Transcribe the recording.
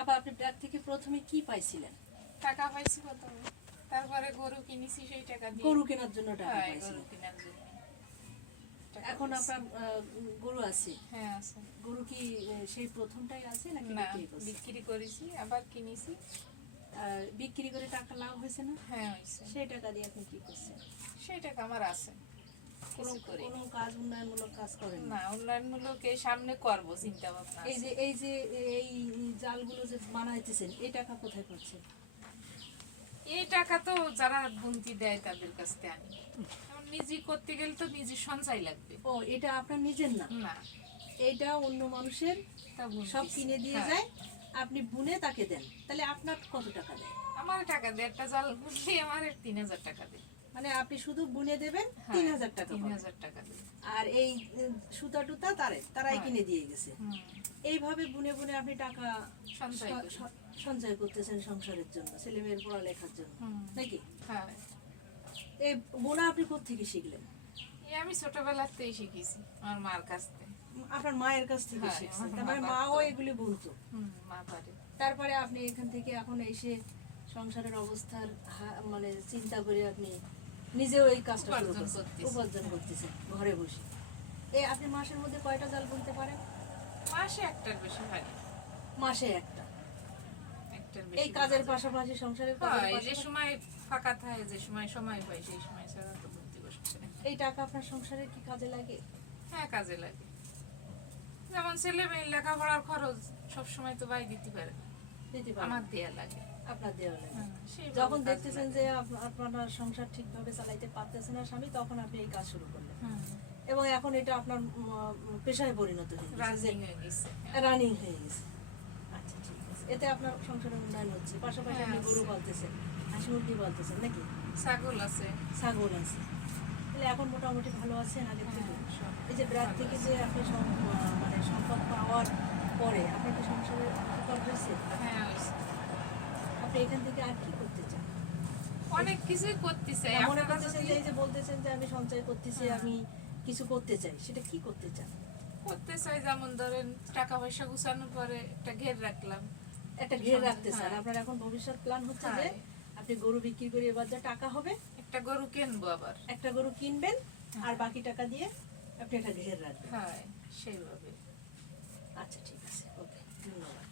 আবার আপনি ব্যাংক থেকে প্রথমে কি পাইছিলেন? টাকা পাইছি প্রথমে, তারপরে গরু কিনেছি, সেই টাকা দিয়ে গরু কেনার জন্য টাকা হ্যাঁ, গরু পাইছিলেন। কেনার জন্য টাকা এখন পাইছি। আপনার গরু আছে? হ্যাঁ আছে। গরু কি সেই প্রথমটাই আছে নাকি না, বিক্রি করছেন? বিক্রি করেছি, আবার কিনেছি। বিক্রি করে টাকা লাভ হয়েছে না? হ্যাঁ হয়েছে। সেই টাকা দিয়ে আপনি কি করছেন? সেই টাকা আমার আছে, কোনো কিছু করি কোনো কাজ, উন্নয়নমূলক কাজ করেন না? না। উন্নয়নমূলক এই সামনে করবো চিন্তা ভাবনা এই আছে। যে এই যে এই জালগুলো যে বানাইতেছেন, এই টাকা কোথায় পাচ্ছেন? এই টাকা তো যারা বুনতি দেয় তাদের কাছ থেকে আনি। এখন নিজে করতে গেলে তো নিজের সঞ্চয় লাগবে। ও, এটা আপনার নিজের না? না, এটা অন্য মানুষের তা বুনতিস। সব কিনে দিয়ে হ্যাঁ। যায়, আপনি বুনে তাকে দেন, তাহলে আপনার কত টাকা দেয়? আমার টাকা দেয়, একটা জাল বুনলে আমার 3000 টাকা দেয়। মানে আপনি শুধু বুনে দেবেন, হ্যাঁ, 3000 টাকা পাবেন। 3000 টাকা দেয়। আর এই সুতা টুতা তারাই হ্যাঁ। কিনে দিয়ে গেছে। হুম, এইভাবে বুনে বুনে আপনি টাকা সঞ্চয় করি। সঞ্চয় করতেছেন সংসারের জন্য, ছেলে মেয়ের পড়ালেখার জন্য, হুম, নাকি? হ্যাঁ। এই বোনা আপনি কোত্থেকে শিখলেন? এই আমি ছোটবেলাতেই শিখেছি আমার মার কাছ থেকে। আপনার মায়ের কাছ থেকে হ্যাঁ, শিখছেন? আমার তার মানে মা মাও পারতো। এগুলি বুনতো। মা পারে। তারপরে আপনি এখান থেকে এখন এসে সংসারের অবস্থার মানে চিন্তা করে আপনি নিজেও এই কাজটা শুরু উপার্জন করছেন, করতেছি। উপার্জন করতেছেন ঘরে বসে। আপনি মাসের মধ্যে কয়টা জাল বুনতে পারেন? মাসে একটার বেশি হয় না। মাসে একটা? একটার এই বেশি কাজের বোনা যায়। পাশাপাশি, সংসারের হয়, কাজের যে পাশাপাশি সময় ফাঁকা থাকে, যে সময় সময় পাই, সেই সময় ছাড়া তো বুনতে বসছে না। এই টাকা আপনার সংসারে কি কাজে লাগে? হ্যাঁ, কাজে লাগে। যেমন ছেলে মেয়ের লেখাপড়ার খরচ সব সময় তো ভাই দিতে পারে না, দিতে পারেন? আমার দেয়া লাগে। আপনার দেওয়া লাগে। সেইভাবে যখন কাজে দেখতেছেন লাগে। যে আপনার সংসার ঠিকভাবে চালাইতে পারতেছে না স্বামী, তখন আপনি এই কাজ শুরু করলেন, হুম, এবং এখন এটা আপনার পেশায় পরিণত হয়ে গেছে, রানিং হয়ে গেছে। রানিং হয়ে গেছে। আচ্ছা, ঠিক আছে। এতে আপনার সংসারের উন্নয়ন হচ্ছে, পাশাপাশি হ্যাঁ, আপনি গরু আছে। পালতেছেন, হাঁস মুরগি পালতেছেন, নাকি? ছাগল আছে। ছাগল আছে। তাহলে এখন মোটামুটি ভালো আছেন আগের থেকে? হ্যাঁ, সব এই যে ব্র্যাক ভালো থেকে আছে। যে আপনি মানে সম্পদ পাওয়ার পরে আপনার কি সংসারের উপকার হয়েছে? হ্যাঁ, হয়েছে। আপনি এখান থেকে আর কি করতে চান? অনেক কিছুই করতেছে। মনে আপনারা করতেছেন যদি যে এই যে বলতেছেন যে আমি সঞ্চয় করতেছি, হ্যাঁ। আমি কিছু করতে চাই, সেটা কি করতে চান? করতে চাই, যেমন ধরেন টাকা পয়সা গুছানোর পরে একটা ঘের রাখলাম। একটা ঘের রাখতে চান। হ্যাঁ। আপনার এখন ভবিষ্যৎ প্ল্যান হচ্ছে যে হ্যাঁ। আপনি গরু বিক্রি করে এবার যা টাকা হবে, একটা গরু কিনবো আবার। একটা গরু কিনবেন, আর বাকি টাকা দিয়ে আপনি একটা ঘের রাখবেন। হ্যাঁ, সেইভাবে। আচ্ছা, ঠিক আছে, ওকে, ধন্যবাদ।